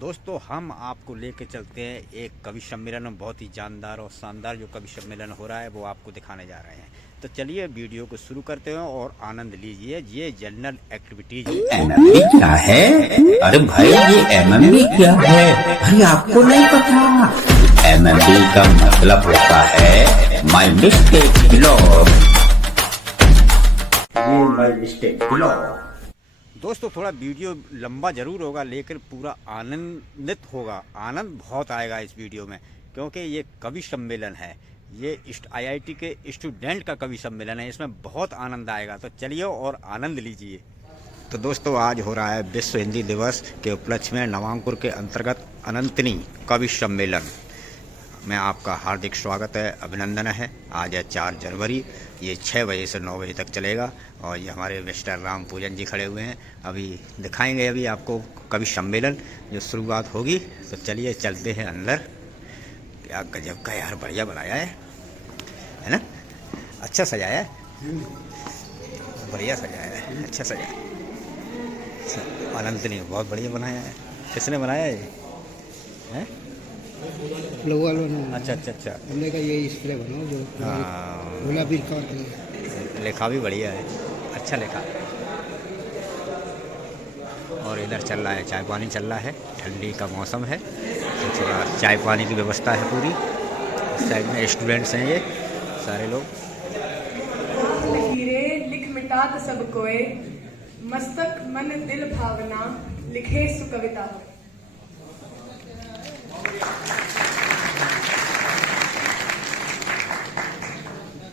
दोस्तों हम आपको लेके चलते हैं एक कवि सम्मेलन में। बहुत ही जानदार और शानदार जो कवि सम्मेलन हो रहा है वो आपको दिखाने जा रहे हैं। तो चलिए वीडियो को शुरू करते हैं और आनंद लीजिए। ये जनरल एक्टिविटीज एमएमबी क्या है? अरे भाई ये एमएमबी क्या है? भाई आपको नहीं पता? एमएमबी का मतलब होता है माय मिस्टेक ब्लॉग। ये माय मिस्टेक ब्लॉग। दोस्तों थोड़ा वीडियो लंबा ज़रूर होगा लेकिन पूरा आनंदित होगा। आनंद बहुत आएगा इस वीडियो में, क्योंकि ये कवि सम्मेलन है। ये आईआईटी के स्टूडेंट का कवि सम्मेलन है। इसमें बहुत आनंद आएगा। तो चलिए और आनंद लीजिए। तो दोस्तों आज हो रहा है विश्व हिंदी दिवस के उपलक्ष्य में नवांकुर के अंतर्गत अनंतनी कवि सम्मेलन में आपका हार्दिक स्वागत है, अभिनंदन है। आज है 4 जनवरी। ये 6 बजे से 9 बजे तक चलेगा और ये हमारे मिस्टर राम पूजन जी खड़े हुए हैं। अभी दिखाएंगे अभी आपको कवि सम्मेलन जो शुरुआत होगी। तो चलिए चलते हैं अंदर। क्या गजब का यार, बढ़िया बनाया है ना? अच्छा सजाया है, बढ़िया सजाया है, अच्छा सजाया है। अनंतनी बहुत बढ़िया बनाया है। किसने बनाया ये है? अच्छा अच्छा अच्छा, हमने कहा ये इस तरह बनाओ जो हाँ, गुलाबी का लिखा भी बढ़िया है, अच्छा लिखा। और इधर चल रहा है चाय पानी चल रहा है, ठंडी का मौसम है तो थोड़ा चाय पानी की व्यवस्था है पूरी। इस साइड में स्टूडेंट्स हैं ये सारे लोग। लकीरें लिख मिटात सब कोय, मस्तक मन दिल भावना लिखे सुकविता।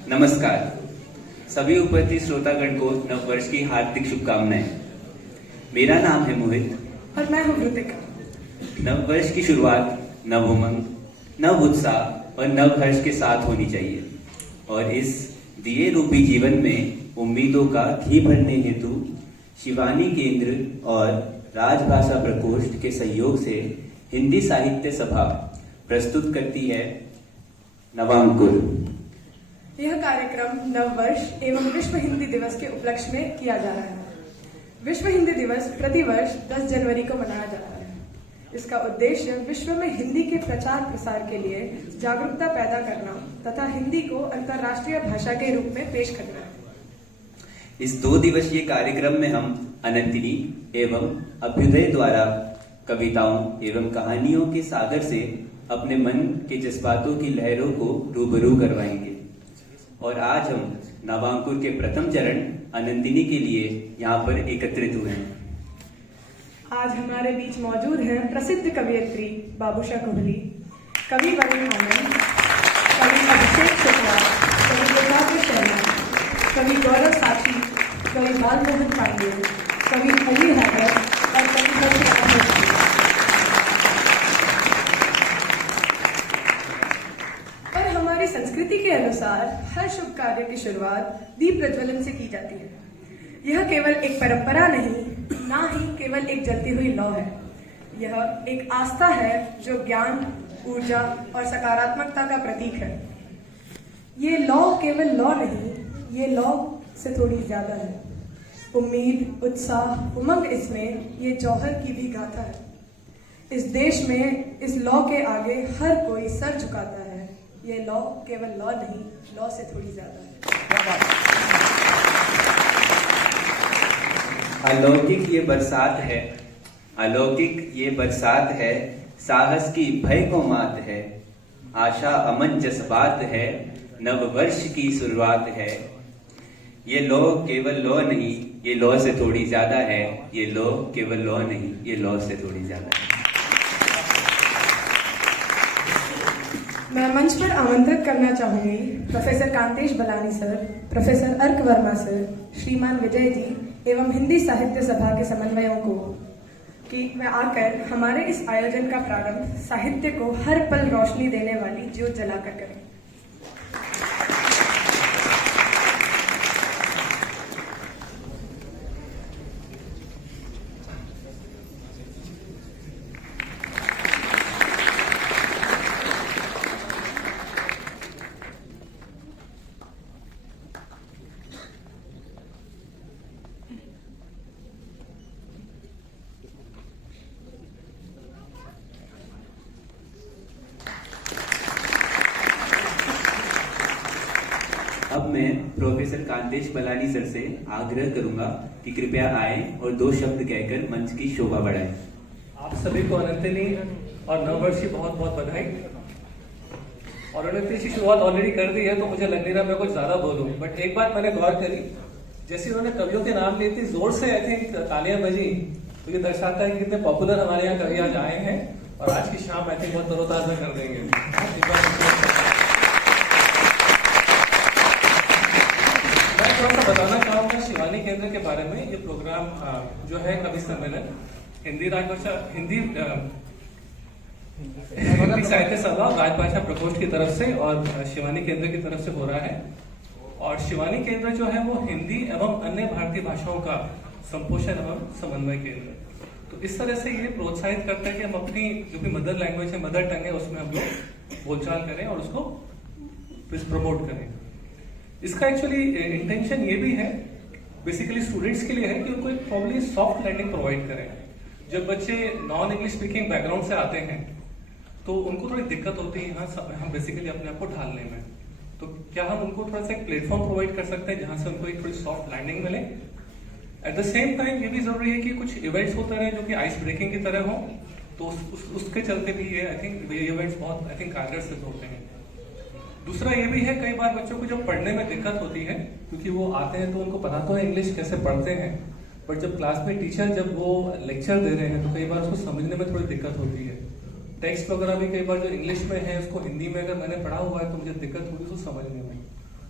नमस्कार, सभी उपस्थित श्रोतागण को नव वर्ष की हार्दिक शुभकामनाएं। मेरा नाम है मोहित और मैं हूँ ऋतिक। नव वर्ष की शुरुआत नव उमंग, नव उत्साह और नव हर्ष के साथ होनी चाहिए। और इस दिए रूपी जीवन में उम्मीदों का घी भरने हेतु शिवानी केंद्र और राजभाषा प्रकोष्ठ के सहयोग से हिंदी साहित्य सभा प्रस्तुत करती है नवांकुर। यह कार्यक्रम नव वर्ष एवं विश्व हिंदी दिवस के उपलक्ष्य में किया जा रहा है। विश्व हिंदी दिवस प्रतिवर्ष 10 जनवरी को मनाया जाता है। इसका उद्देश्य विश्व में हिंदी के प्रचार प्रसार के लिए जागरूकता पैदा करना तथा हिंदी को अंतर्राष्ट्रीय भाषा के रूप में पेश करना है। इस 2 दिवसीय कार्यक्रम में हम अनंतनी एवं अभ्युदय द्वारा कविताओं एवं कहानियों के सागर से अपने मन के जज्बातों की लहरों को रूबरू करवाएंगे। और आज हम नवांकुर के प्रथम चरण अनंतनी के लिए यहाँ पर एकत्रित हुए हैं। आज हमारे बीच मौजूद हैं प्रसिद्ध कवियत्री बाबूशा कोहली, कवि वरुण आनंद, कवि अभिषेक शुक्ला, कवि दुर्गापुर शर्मा, कवि गौरव साक्षी, कवि बालमोहन पांडे, कवि अली हैदर और कवि हर्ष। पर हमारी संस्कृति के अनुसार हर शुभ कार्य की शुरुआत दीप प्रज्वलन से की जाती है। यह केवल एक परंपरा नहीं, ना ही केवल एक जलती हुई लौ है। यह एक आस्था है जो ज्ञान, ऊर्जा और सकारात्मकता का प्रतीक है। ये लौ केवल लौ नहीं, ये लौ से थोड़ी ज्यादा है। उम्मीद, उत्साह, उमंग इसमें ये जौहर की भी गाथा है। इस देश में इस लौ के आगे हर कोई सर झुकाता है। ये लौ केवल लौ नहीं, लौ से थोड़ी ज्यादा है। अलौकिक ये बरसात है, अलौकिक ये बरसात है, साहस की भय को मात है, आशा अमन जज्बात है, नव वर्ष की शुरुआत है। ये लौ केवल लौ नहीं, ये लौ से थोड़ी ज्यादा है। ये लौ केवल लौ नहीं, ये लौ से थोड़ी ज्यादा है। मैं मंच पर आमंत्रित करना चाहूंगी professor Kantesh Balani sir, professor Ark Verma sir, श्रीमान विजय जी एवं हिंदी साहित्य सभा के समन्वयों को कि वे आकर हमारे इस आयोजन का प्रारंभ साहित्य को हर पल रोशनी देने वाली ज्योत जलाकर करें। प्रोफेसर कांतेश बलानी सर से आग्रह करूंगा कि कृपया आए और 2 शब्द कहकर मंच की शोभा बढ़ाएं। आप सभी को अनंतनी और नववर्ष की बहुत बहुत बधाई। और उन्होंने इसकी शुरुआत ऑलरेडी कर दी है तो मुझे लग नहीं रहा मैं कुछ ज्यादा बोलूं, बट एक बात मैंने गौर करी, जैसे उन्होंने कवियों के नाम लिए इतनी जोर से आई थिंक तालियां बजी, तो ये दर्शाता है कि कितने पॉपुलर हमारे यहाँ कवि आज आए हैं और आज की शाम आई थिंक बहुत तरोताजा कर देंगे। मैं थोड़ा सा बताना चाहूंगा शिवानी केंद्र के बारे में। ये प्रोग्राम जो है कवि सम्मेलन हिंदी राजभाषा हिंदी साहित्य सभा राजभाषा प्रकोष्ठ की तरफ से और शिवानी केंद्र की तरफ से हो रहा है। और शिवानी केंद्र जो है वो हिंदी एवं अन्य भारतीय भाषाओं का संपोषण एवं समन्वय केंद्र, तो इस तरह से ये प्रोत्साहित करता है कि हम अपनी जो भी मदर लैंग्वेज है, मदर टंग है, उसमें हम लोग बोलचाल करें और उसको प्रमोट करें। इसका एक्चुअली इंटेंशन ये भी है बेसिकली स्टूडेंट्स के लिए है कि उनको एक प्रॉब्ली सॉफ्ट लैंडिंग प्रोवाइड करें। जब बच्चे नॉन इंग्लिश स्पीकिंग बैकग्राउंड से आते हैं तो उनको थोड़ी दिक्कत होती है हम बेसिकली अपने आप को ढालने में, तो क्या हम उनको थोड़ा सा एक प्लेटफॉर्म प्रोवाइड कर सकते हैं जहां से उनको एक थोड़ी सॉफ्ट लैंडिंग मिले। एट द सेम टाइम ये भी जरूरी है कि कुछ इवेंट्स होते रहे जो कि आइस ब्रेकिंग की तरह हो, तो उसके चलते भी ये आई थिंक ये इवेंट्स बहुत आई थिंक कारगर सिद्ध होते हैं। दूसरा ये भी है कई बार बच्चों को जब पढ़ने में दिक्कत होती है, क्योंकि वो आते हैं तो उनको पता तो है इंग्लिश कैसे पढ़ते हैं, बट जब क्लास में टीचर जब वो लेक्चर दे रहे हैं तो कई बार उसको समझने में थोड़ी दिक्कत होती है। टेक्स्ट वगैरह भी कई बार जो इंग्लिश में है उसको हिंदी में अगर मैंने पढ़ा हुआ है तो मुझे दिक्कत होगी उसको समझने में।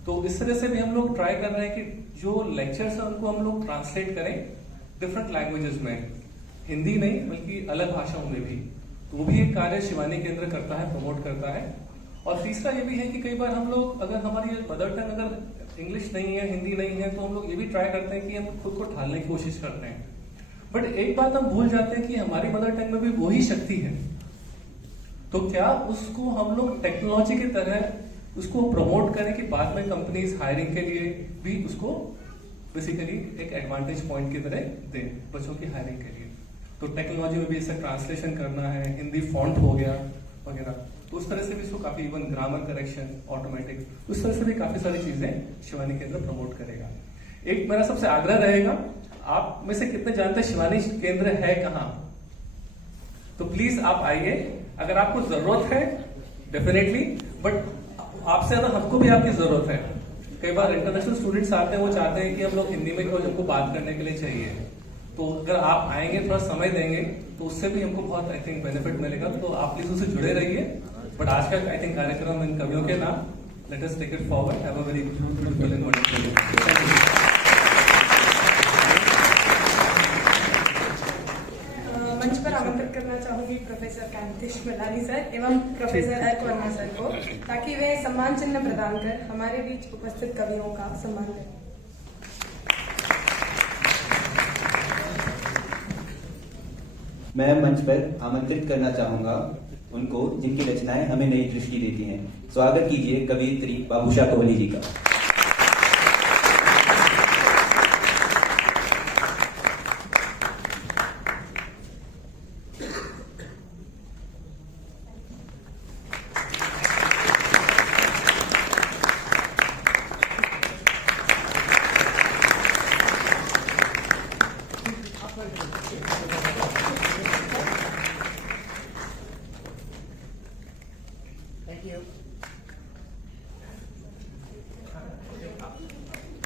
तो इस तरह से भी हम लोग ट्राई कर रहे हैं कि जो लेक्चर्स है उनको हम लोग ट्रांसलेट करें डिफरेंट लैंग्वेजेस में, हिंदी नहीं बल्कि अलग भाषाओं में भी। तो वो भी एक कार्य शिवानी केंद्र करता है, प्रमोट करता है। और तीसरा ये भी है कि कई बार हम लोग अगर हमारी मदर टंग अगर इंग्लिश नहीं है, हिंदी नहीं है, तो हम लोग ये भी ट्राई करते हैं कि हम खुद को ढालने की कोशिश करते हैं। बट एक बात हम भूल जाते हैं कि हमारी मदर टंग में भी वही शक्ति है, तो क्या उसको हम लोग टेक्नोलॉजी की तरह उसको प्रमोट करें कि बाद में कंपनीज हायरिंग के लिए भी उसको बेसिकली एक एडवांटेज पॉइंट की तरह दें बच्चों की हायरिंग के लिए। तो टेक्नोलॉजी में भी इसे ट्रांसलेशन करना है, हिंदी फॉन्ट हो गया वगैरह, तो उस तरह से भी इसको काफी इवन ग्रामर करेक्शन ऑटोमेटिक, उस तरह से भी काफी सारी चीजें शिवानी केंद्र प्रमोट करेगा। एक मेरा सबसे आग्रह रहेगा, आप में से कितने जानते हैं शिवानी केंद्र है कहाँ? तो प्लीज आप आइए, अगर आपको जरूरत है डेफिनेटली, बट आपसे ज्यादा हमको भी आपकी जरूरत है। कई बार इंटरनेशनल स्टूडेंट्स आते हैं, वो चाहते हैं कि हम लोग हिंदी में हमको बात करने के लिए चाहिए, तो अगर आप आएंगे थोड़ा समय देंगे तो उससे भी हमको बहुत आई थिंक बेनिफिट मिलेगा। तो आप प्लीज उससे जुड़े रहिए। बट आज का आई थिंक कार्यक्रम इन कवियों के नाम, let us take it forward, have a very beautiful and wonderful day. Thank you. मंच पर आमंत्रित करना चाहूंगी प्रोफेसर कांतेश बलानी सर एवं प्रोफेसर अर्क वर्मा सर को, ताकि वे सम्मान चिन्ह प्रदान कर हमारे बीच उपस्थित कवियों का सम्मान करें। मैं मंच पर आमंत्रित करना चाहूंगा उनको जिनकी रचनाएं हमें नई दृष्टि देती हैं। स्वागत कीजिए कवयित्री बाबूशाह कोहली जी का।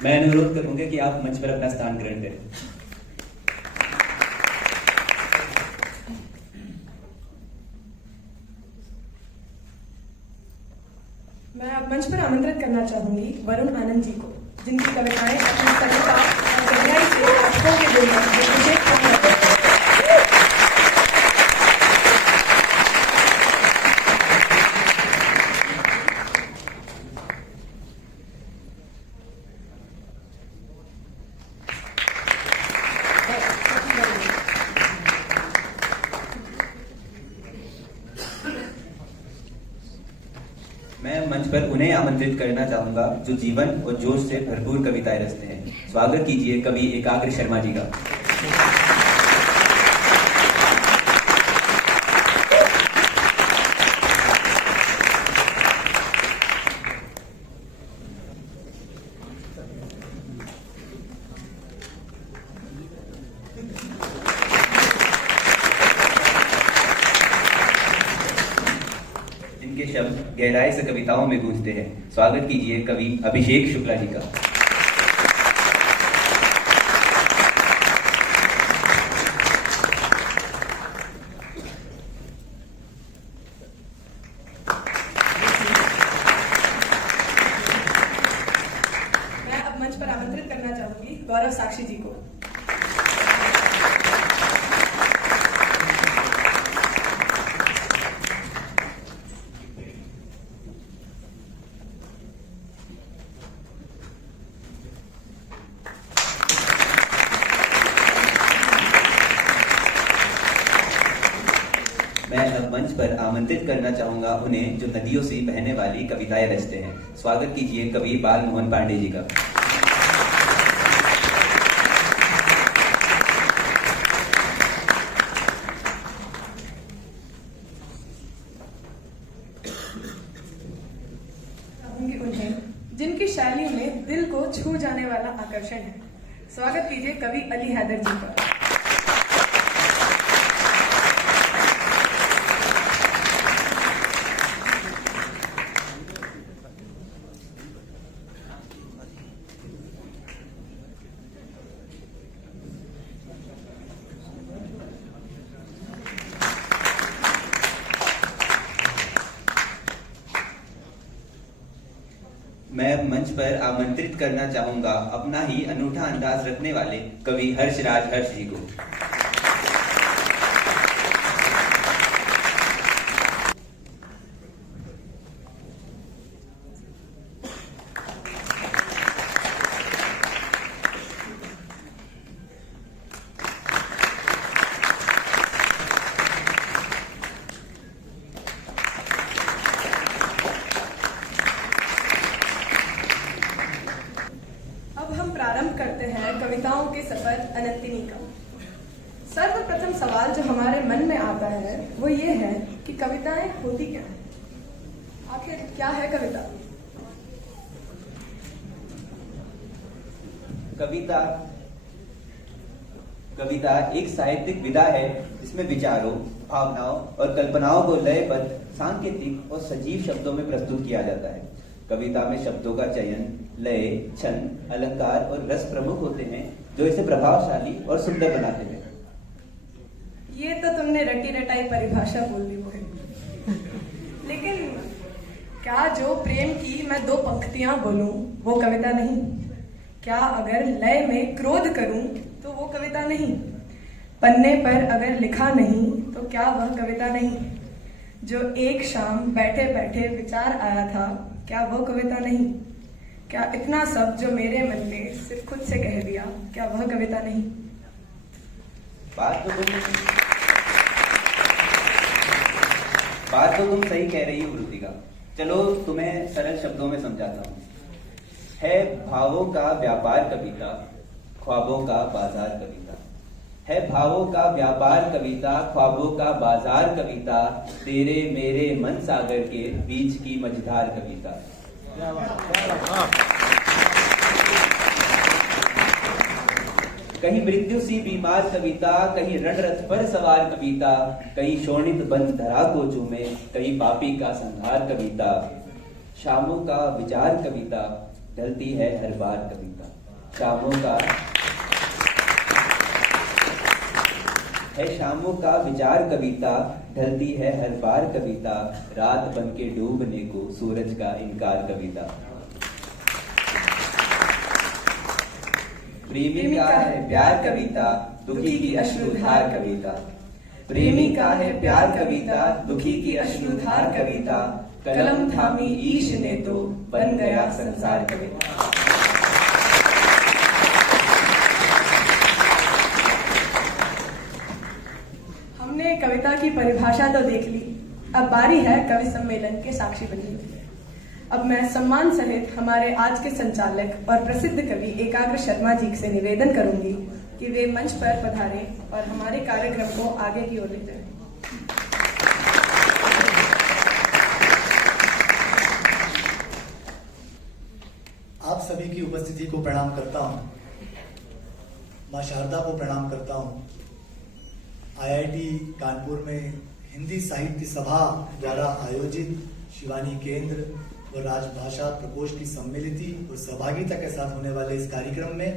मैं अनुरोध करूंगा कि आप मंच पर अपना स्थान ग्रहण करें। मैं अब मंच पर आमंत्रित करना चाहूंगी वरुण आनंद जी को, जिनकी कविताएं अपनी सरलता और गहराई से अक्षरों के दिल में विशेष काम करते हैं। मैं मंच पर उन्हें आमंत्रित करना चाहूंगा जो जीवन और जोश से भरपूर कविताएं रचते हैं। स्वागत कीजिए कवि एकाग्र शर्मा जी का। शब्द गहराई से कविताओं में गूंजते हैं। स्वागत कीजिए कवि अभिषेक शुक्ला जी का। मैं अब मंच पर आमंत्रित करना चाहूंगी गौरव साक्षी जी को। मैं अब मंच पर आमंत्रित करना चाहूंगा उन्हें जो नदियों से बहने वाली कविताएं रचते हैं। स्वागत कीजिए कवि बाल मोहन पांडे जी का। चाहूंगी उन्हें जिनकी शैली में दिल को छू जाने वाला आकर्षण है। स्वागत कीजिए कवि अली हैदर जी का। मैं मंच पर आमंत्रित करना चाहूंगा अपना ही अनूठा अंदाज रखने वाले कवि हर्षराज हर्ष जी को। अब हम प्रारंभ करते हैं कविताओं के सफर अनंतिनी का। सर्वप्रथम सवाल जो हमारे मन में आता है वो ये है कि कविताएं होती क्या है? आखिर क्या है कविता? कविता एक साहित्यिक विधा है जिसमें विचारों, भावनाओं और कल्पनाओं को लयबद्ध, सांकेतिक और सजीव शब्दों में प्रस्तुत किया जाता है। कविता में शब्दों का चयन, लय, छंद, अलंकार और रस प्रमुख होते हैं जो इसे प्रभावशाली और सुंदर बनाते हैं। ये तो तुमने रटी रटाई परिभाषा बोल दी मोहित। लेकिन क्या जो प्रेम की मैं दो पंक्तियां बोलूं वो कविता नहीं? क्या अगर लय में क्रोध करूं तो वो कविता नहीं? पन्ने पर अगर लिखा नहीं तो क्या वह कविता नहीं? जो एक शाम बैठे बैठे विचार आया था क्या वो कविता नहीं? क्या इतना सब जो मेरे मन ने सिर्फ खुद से कह दिया क्या वह कविता नहीं? बात तो तुम सही कह रही हो कृतिका। चलो तुम्हें सरल शब्दों में समझाता हूँ। है भावों का व्यापार कविता, ख्वाबों का बाजार कविता। है भावों का व्यापार कविता, ख्वाबों का बाजार कविता, तेरे मेरे मन सागर के बीच की मझधार कविता। कहीं मृत्यु सी बीमार कविता, कहीं रणरथ पर सवार कविता, कहीं शोणित बंद धरा को चूमे, कहीं पापी का संहार कविता। शामों का विचार कविता, ढलती है हर बार कविता। शामों का विचार कविता, ढलती है हर बार कविता, रात बन के डूबने को सूरज का इनकार कविता। प्रेमी का है प्यार कविता, दुखी की अश्रुधार कविता। प्रेमी का है प्यार कविता, दुखी की अश्रुधार कविता, कलम थामी ईश ने तो बन गया संसार कविता। हमने कविता की परिभाषा तो देख ली, अब बारी है कवि सम्मेलन के साक्षी बनने की। अब मैं सम्मान सहित हमारे आज के संचालक और प्रसिद्ध कवि एकाग्र शर्मा जी से निवेदन करूंगी कि वे मंच पर पधारें और हमारे कार्यक्रम को आगे की ओर ले जाएं। आप सभी की उपस्थिति को प्रणाम करता हूं। मां शारदा को प्रणाम करता हूं। IIT कानपुर में हिंदी साहित्य सभा द्वारा आयोजित शिवानी केंद्र और राजभाषा प्रकोष्ठ की सम्मिलिति और सहभागिता के साथ होने वाले इस कार्यक्रम में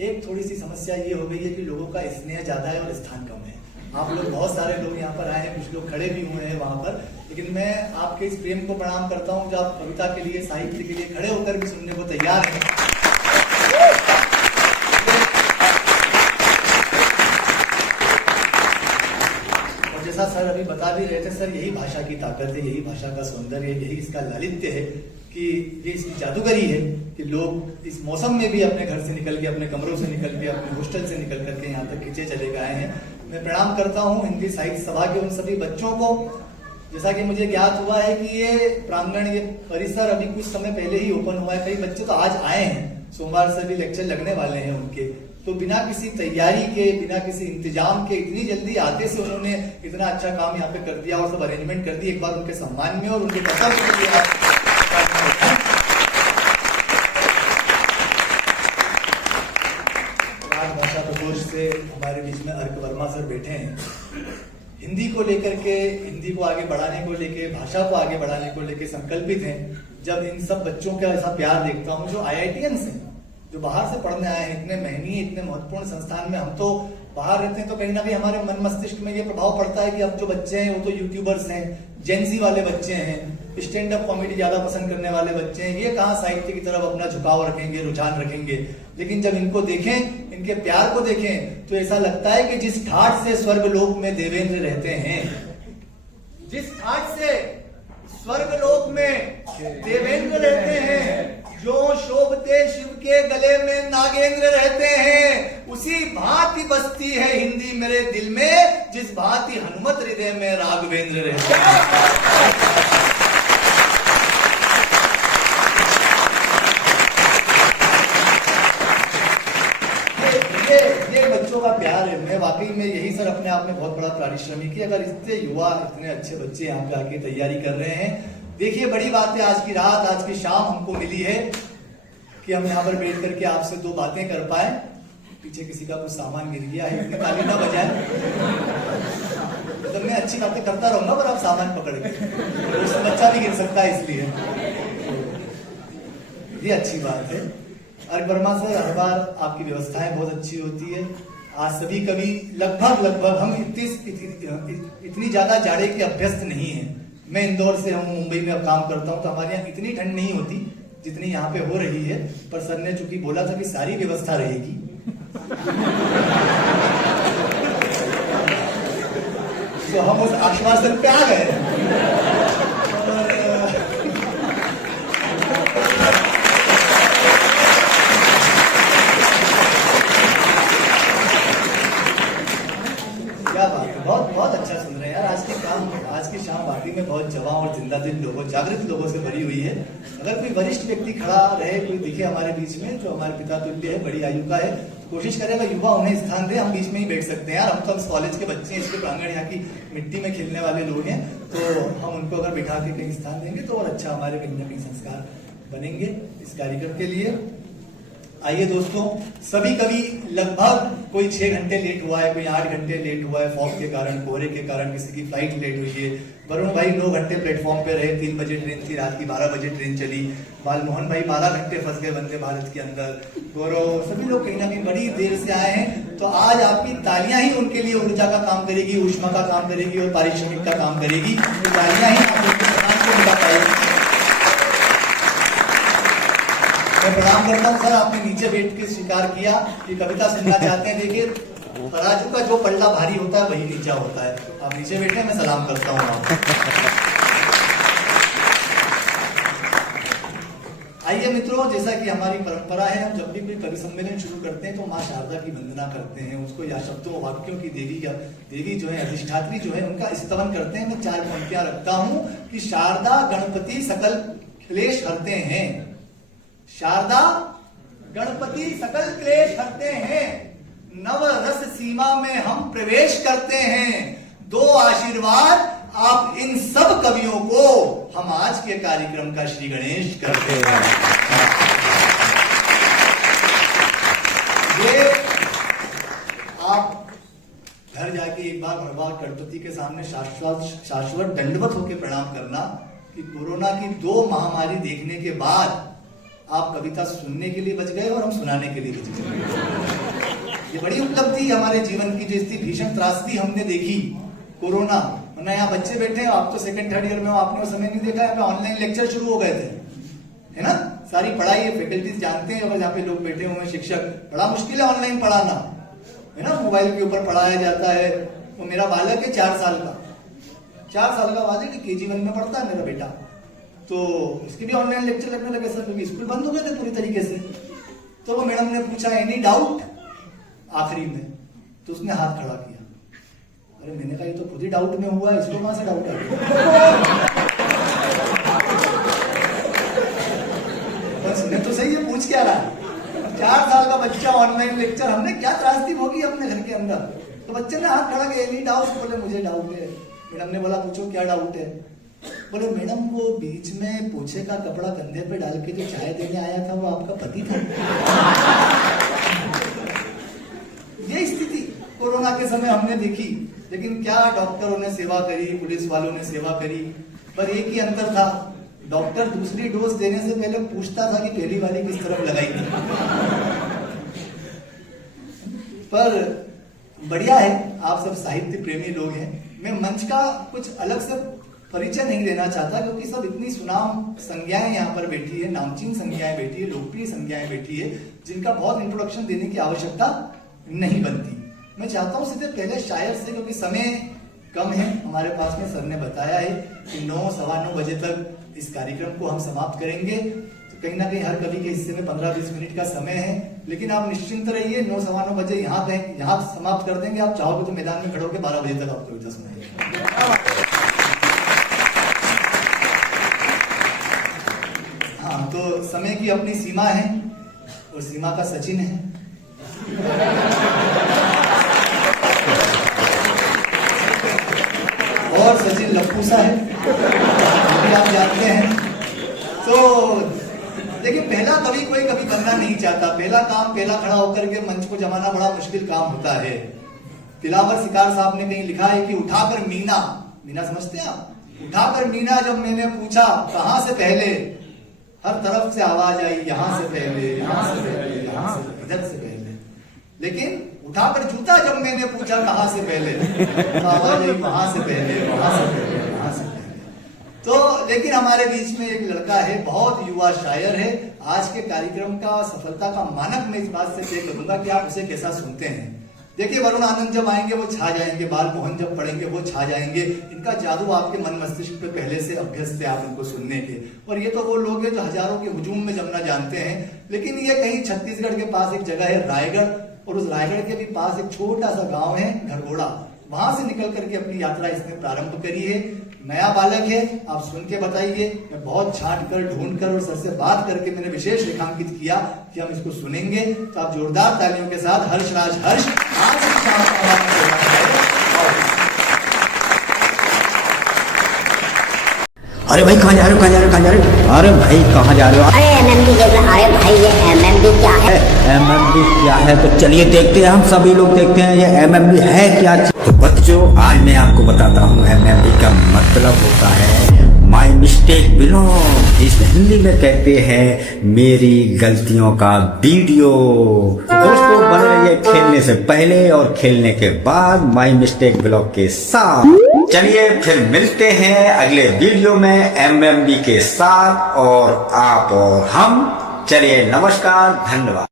एक थोड़ी सी समस्या ये हो गई है कि लोगों का स्नेह ज्यादा है और स्थान कम है। आप लोग बहुत सारे लोग यहाँ पर आए हैं, कुछ लोग खड़े भी हुए हैं वहां पर, लेकिन मैं आपके इस प्रेम को प्रणाम करता हूँ जो आप कविता के लिए, साहित्य के लिए खड़े होकर भी सुनने को तैयार हैं। और जैसा सर अभी बता भी रहे थे, सर यही भाषा की ताकत है, यही भाषा का सौंदर्य है, यही इसका लालित्य है कि ये इसकी जादूगरी है कि लोग इस मौसम में भी अपने घर से निकल के, अपने कमरों से निकल के, अपने हॉस्टल से निकल करके यहाँ तक खींचे चले गए हैं। मैं प्रणाम करता हूँ हिंदी साहित्य सभा के उन सभी बच्चों को। जैसा कि मुझे ज्ञात हुआ है कि ये प्रांगण, ये परिसर अभी कुछ समय पहले ही ओपन हुआ है। कई बच्चे तो आज आए हैं, सोमवार से भी लेक्चर लगने वाले हैं उनके। तो बिना किसी तैयारी के, बिना किसी इंतजाम के, इतनी जल्दी आते से उन्होंने इतना अच्छा काम यहाँ पे कर दिया और सब अरेंजमेंट कर दी। एक बार उनके सम्मान में और उनके कर्तव्य के लिए राजभाषा प्रकोष्ठ से हमारे बीच में अर्क वर्मा सर बैठे हैं। हिंदी को लेकर के, हिंदी को आगे बढ़ाने को लेके, भाषा को आगे बढ़ाने को लेके संकल्पित हैं। जब इन सब बच्चों का ऐसा प्यार देखता हूँ जो IITians हैं, जो बाहर से पढ़ने आए हैं, इतने महंगी, इतने महत्वपूर्ण संस्थान में, हम तो बाहर रहते हैं तो कहीं ना कहीं हमारे मन मस्तिष्क में ये प्रभाव पड़ता है कि अब जो बच्चे हैं वो तो यूट्यूबर्स हैं, जेनजी वाले बच्चे हैं, स्टैंड अप कॉमेडी ज्यादा पसंद करने वाले बच्चे हैं, ये कहाँ साहित्य की तरफ अपना झुकाव रखेंगे, रुझान रखेंगे। लेकिन जब इनको देखें, इनके प्यार को देखें, तो ऐसा लगता है कि जिस ठाठ से स्वर्गलोक में देवेंद्र रहते हैं, जिस ठाठ से स्वर्गलोक में देवेंद्र रहते हैं, जो शोभते शिव के गले में नागेंद्र रहते हैं, उसी भांति बसती है हिंदी मेरे दिल में, जिस भांति हनुमत हृदय में राघवेंद्र रहते हैं। ये बच्चों का प्यार है। मैं वाकई में यही सर अपने आप में बहुत बड़ा पारिश्रमिक है। अगर इतने युवा, इतने अच्छे बच्चे यहाँ पे आके तैयारी कर रहे हैं, देखिए बड़ी बात है, आज की रात, आज की शाम हमको मिली है कि हम यहाँ पर बैठ करके आपसे दो बातें कर पाए। पीछे किसी का कुछ सामान गिर गया है, इतनी ताली ना बजाए। तो मैं अच्छी बातें करता रहूंगा पर आप सामान पकड़ के, उससे बच्चा भी गिर सकता है, इसलिए ये अच्छी बात है। अर्क वर्मा सर, हर बार आपकी व्यवस्थाएं बहुत अच्छी होती है। आज सभी कवि लगभग हम इतनी ज्यादा जाड़े के अभ्यस्त नहीं है। मैं इंदौर से हूँ, मुंबई में अब काम करता हूँ, तो हमारे यहाँ इतनी ठंड नहीं होती जितनी यहाँ पे हो रही है। पर सर ने चूंकि बोला था कि सारी व्यवस्था रहेगी, तो हम उस आश्वासन पे आ गए। क्या बात है, बहुत अच्छा सुन रहे हैं यार। आज की शाम वाकई में बहुत जवां और जिंदा दिल लोगों, जागृत लोगों से भरी हुई है। अगर कोई वरिष्ठ व्यक्ति खड़ा रहे, कोई दिखे हमारे बीच में, जो हमारे पिता तुल्य है, बड़ी आयु का है, कोशिश करेगा युवा उन्हें स्थान दे। हम बीच में ही बैठ सकते हैं यार, हम तो इस कॉलेज के बच्चे हैं, इसके प्रांगण यहाँ की मिट्टी में खेलने वाले लोग हैं, तो हम उनको अगर बिठा के कहीं स्थान देंगे तो और अच्छा हमारे कहीं ना कहीं संस्कार बनेंगे इस कार्यक्रम के लिए। आइए दोस्तों, सभी कवि लगभग, कोई 6 घंटे लेट हुआ है, कोई 8 घंटे लेट हुआ है, फॉग के कारण, कोहरे के कारण, किसी की फ्लाइट लेट हुई है। वरुण भाई 9 घंटे प्लेटफॉर्म पे रहे, 3 बजे ट्रेन थी, रात की 12 बजे ट्रेन चली। बालमोहन भाई 12 घंटे फंस गए वंदे भारत के अंदर। गौरव, सभी लोग कहीं ना कहीं बड़ी देर से आए हैं। तो आज आपकी तालियां ही उनके लिए ऊर्जा का काम करेगी, ऊष्मा का काम करेगी और पारिश्रमिक का काम करेगी। तो तालियां ही आप पाएगी। मैं प्रणाम करता हूँ सर, आपने नीचे बैठ के स्वीकार किया कि कविता सुनना चाहते हैं। देखिए, तराजू का जो पल्ला भारी होता है वही नीचा होता है। आप नीचे बैठे, मैं सलाम करता हूँ आपको। आइए मित्रों, जैसा कि हमारी परंपरा है, हम जब भी कोई कवि सम्मेलन शुरू करते हैं तो माँ शारदा की वंदना करते हैं, उसको या शब्दों वाक्यों की देवी जो है, अधिष्ठात्री जो है, उनका स्तवन करते हैं। मैं 4 पंक्तियां रखता हूँ कि शारदा गणपति सकल क्लेश हरते हैं। शारदा गणपति सकल क्लेश हरते हैं, नव रस सीमा में हम प्रवेश करते हैं। दो आशीर्वाद आप इन सब कवियों को, हम आज के कार्यक्रम का श्री गणेश करते हैं। ये आप घर जाके एक बार भगवान गणपति के सामने शाश्वत दंडवत होकर प्रणाम करना, कि कोरोना की 2 महामारी देखने के बाद आप कविता सुनने के लिए बच गए और हम सुनाने के लिए बच गए। ये बड़ी उपलब्धि हमारे जीवन की, जो इतनी भीषण त्रासदी हमने देखी कोरोना। वरना यहाँ बच्चे बैठे हैं, आप तो सेकंड थर्ड ईयर में हो, आपने वो समय नहीं देखा है, ऑनलाइन लेक्चर शुरू हो गए थे, है ना। सारी पढ़ाई है, फैकल्टीज जानते हैं, अगर यहाँ पे लोग बैठे हुए हैं शिक्षक, बड़ा मुश्किल है ऑनलाइन पढ़ाना, है ना। मोबाइल के ऊपर पढ़ाया जाता है। तो मेरा बालक है 4 साल का, 4 साल का बाद है, KG 1 में पढ़ता है मेरा बेटा। तो इसके भी ऑनलाइन लेक्चर लगने लगे सर, क्योंकि स्कूल बंद हो गए थे पूरी तरीके से। तो वो मैडम ने पूछा एनी डाउट आखिरी में, तो उसने हाथ खड़ा किया। अरे मैंने कहा ये तो खुद ही डाउट में हुआ है, इसको कहां से डाउट है? सुने तो सही है, पूछ क्या रहा है? 4 साल का बच्चा ऑनलाइन लेक्चर, हमने क्या त्रासदी भोगी अपने घर के अंदर। तो बच्चे ने हाथ खड़ा किया एनी डाउट, बोले मुझे डाउट है। मैडम ने बोला पूछो क्या डाउट है? बोले मैडम वो बीच में पोछे का कपड़ा कंधे पे डाल के जो चाय देने आया था वो आपका पति था। ये स्थिति कोरोना के समय हमने देखी। लेकिन क्या डॉक्टरों ने सेवा करी, पुलिस वालों ने सेवा करी, पर एक ही अंतर था, डॉक्टर दूसरी डोज देने से पहले पूछता था कि पहली वाली किस तरफ लगाई थी। पर बढ़िया है, आप सब साहित्य प्रेमी लोग हैं। मैं मंच का कुछ अलग से परिचय नहीं देना चाहता, क्योंकि सब इतनी सुनाम संज्ञाएं यहाँ पर बैठी है, नामचीन संज्ञाएं बैठी है, लोकप्रिय संज्ञाएं बैठी है, जिनका बहुत इंट्रोडक्शन देने की आवश्यकता नहीं बनती। मैं चाहता हूं सीधे पहले शायर से, क्योंकि समय कम है हमारे पास में। सर ने बताया है कि 9 सवा 9 बजे तक इस कार्यक्रम को हम समाप्त करेंगे। तो कहीं ना कहीं हर कवि के हिस्से में 15-20 मिनट का समय है, लेकिन आप निश्चिंत रहिए, 9 सवा 9 बजे यहाँ समाप्त कर देंगे। आप चाहोगे तो मैदान में खड़े होकर 12 बजे तक आप कविता सुनाइए। हाँ, तो समय की अपनी सीमा है, और सीमा का सचिन है। और सचिन लप्पूसा है, आप जानते हैं। तो देखिए, पहला कवि कोई कभी बनना नहीं चाहता। पहला काम, पहला खड़ा होकर के मंच को जमाना बड़ा मुश्किल काम होता है। दिलावर शिकार साहब ने कहीं लिखा है कि उठाकर मीना, मीना समझते हैं आप? उठाकर मीना जब मैंने पूछा कहां से पहले, हर तरफ से आवाज आई यहाँ से पहले, यहाँ से पहले, यहाँ से, इधर से पहले। लेकिन उठाकर जूता जब मैंने पूछा कहां से पहले, तो आवाज आई वहां से पहले, वहां से पहले, वहां से पहले। तो लेकिन हमारे बीच में एक लड़का है, बहुत युवा शायर है। आज के कार्यक्रम का सफलता का मानक मैं इस बात से तय करूंगा कि आप उसे कैसा सुनते हैं। देखिए, वरुण आनंद जब आएंगे वो छा जाएंगे, बाल मोहन जब पढ़ेंगे वो छा जाएंगे। इनका जादू आपके मन मस्तिष्क पे पहले से अभ्यस्त है आप इनको सुनने के। और ये तो वो लोग हैं जो हजारों के हुजूम में जमना जानते हैं। लेकिन ये कहीं छत्तीसगढ़ के पास एक जगह है रायगढ़, और उस रायगढ़ के भी पास एक छोटा सा गांव है घरघोड़ा। वहां से निकल करके अपनी यात्रा इसने प्रारंभ करी है। नया बालक है, आप सुन के बताइए। मैं बहुत छांट कर, ढूंढ कर और सर से बात करके मैंने विशेष रेखांकित किया कि हम इसको सुनेंगे। तो आप जोरदार तालियों के साथ हर्ष राज हर्ष आज की शाम अरे भाई कहाँ जा रहे हो, कहाँ जा रहे हो, कहाँ जा रहे हो? अरे भाई कहाँ जा रहे हो? अरे MMB देख रहा। अरे भाई ये MMB क्या है? MMB क्या है? तो चलिए देखते हैं, हम सभी लोग देखते हैं ये MMB है क्या। तो बच्चों, आज मैं आपको बताता हूँ MMB का मतलब होता है माई मिस्टेक बिलोंग। इस हिंदी में कहते हैं मेरी गलतियों का वीडियो। दोस्तों, बने रहिए खेलने से पहले और खेलने के बाद माई मिस्टेक ब्लॉग के साथ। चलिए फिर मिलते हैं अगले वीडियो में MMB के साथ, और आप और हम। चलिए, नमस्कार, धन्यवाद।